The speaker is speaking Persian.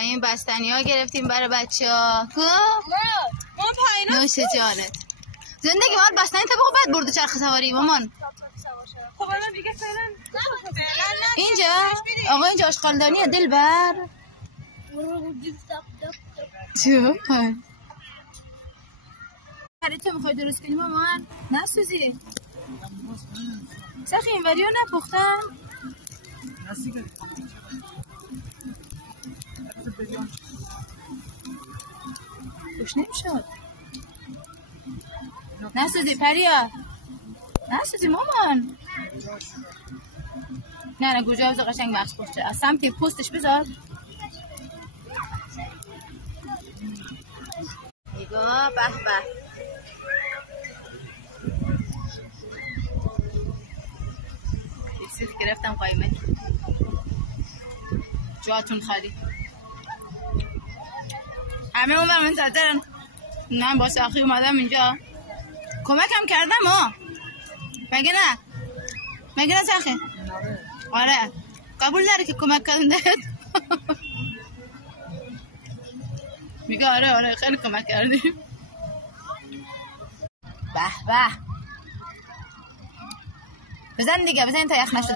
این بستنی ها گرفتیم برای بچه ها. نوش جانت. زندگی مال بستنی طبقه بعد برد چرخ سواری مامان. خب الان دیگه فعلا اینجا آقا اینجا آشغالدانیه دلبر. چه؟ هر چه میخوای درست کنی مامان؟ نسوزی. سخی این وریو نپختم؟ خوش نمیشد. نسوزی پریا. نسوزی مامان. نه گوجه بذار قشنگ مغز پشته. از سمت پوستش بذار. نگاه به به. سیخ گرفتم قایمه. جاتون خالی. همه اون من زدن. نه با ساخی اومدم اینجا. کمکم کردم ها. مگه نه؟ مگه نه ساخی؟ آره. قبول داره که کمک کنده. میگه آره خیلی کمک کردیم. به به. بزن دیگه بزن تا یخ نشده.